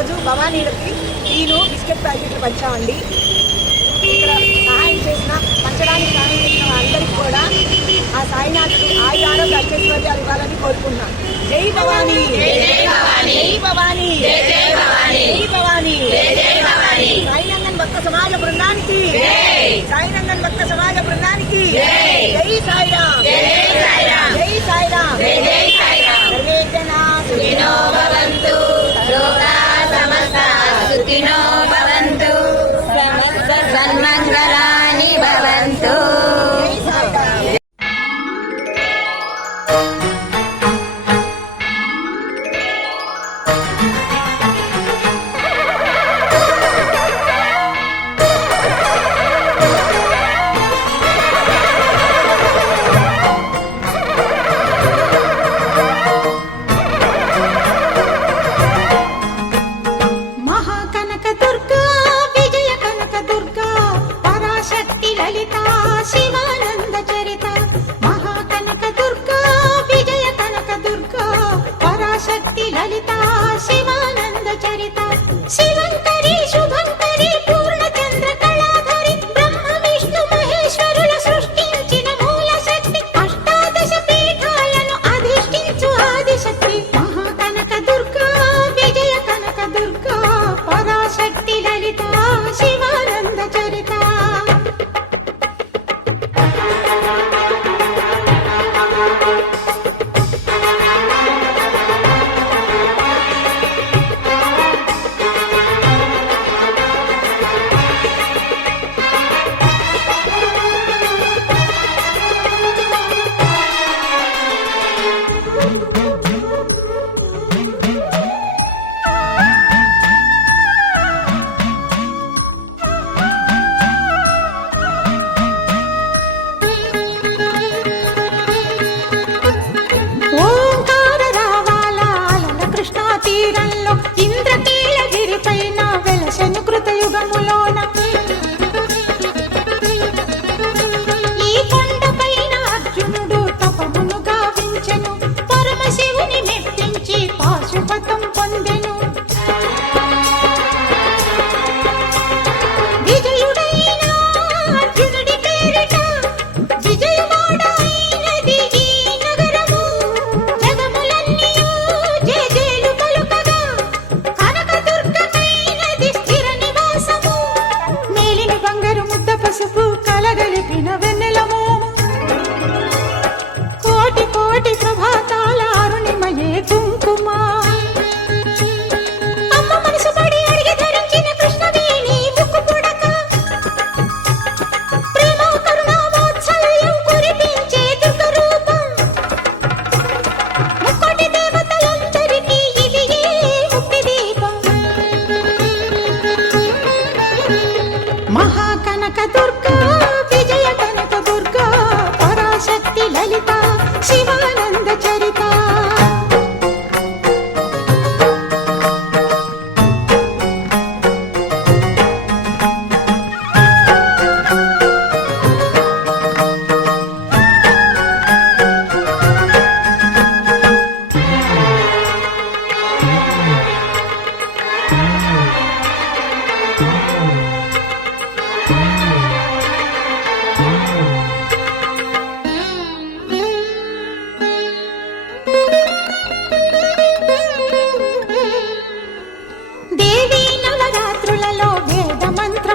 ఈరోజు భవానీలకి టీను బిస్కెట్ ప్యాకెట్లు పంచామండి. ఇక్కడ సహాయం చేసిన పంచడానికి సహాయం చేసిన అందరికీ కూడా ఆ సాయినాథుడు ఆయుధాలు అత్యశ్వర్యాలు ఇవ్వాలని కోరుకుంటున్నాం. జై భవానీ, జై భవానీ, జై భవానీ. సాయినందన్ భక్త సమాజ బృందానికి, సాయినందన్ భక్త సమాజ బృందానికి జై సాయిరామ్, జై సాయిరామ్. సర్వే జనా సుఖినో భవంతు, లోకా సమస్తా సుఖినో భవంతు, సన్మంగళాని భవంతు.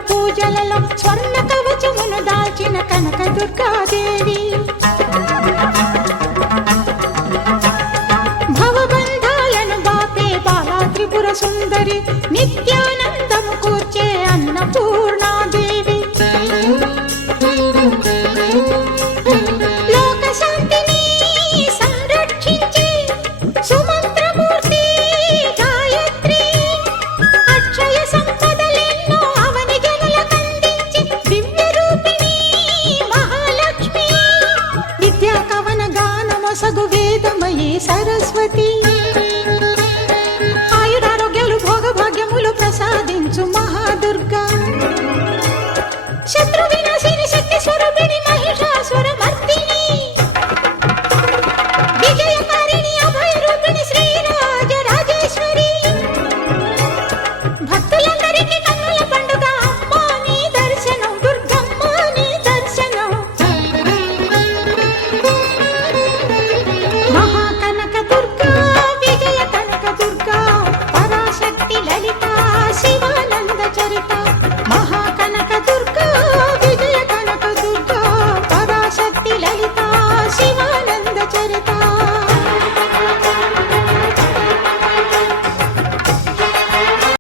పూజలలో స్వర్ణ కవచమును దాల్చిన కనక దుర్గాదేవి భవబంధాలను బాపే బాలా త్రిపుర సుందరి నిత్యానందము కూర్చే అన్నపూర్ణాదేవి లోక శాంతిని సంరక్షించే సుమంత్రమూర్తి గాయత్రి అక్షయ సంపదలెన్నో అవని జనులకందించి దివ్య రూపిణి మహాలక్ష్మి విద్యా కవన గానమొసగు వేదమయీ సరస్వతి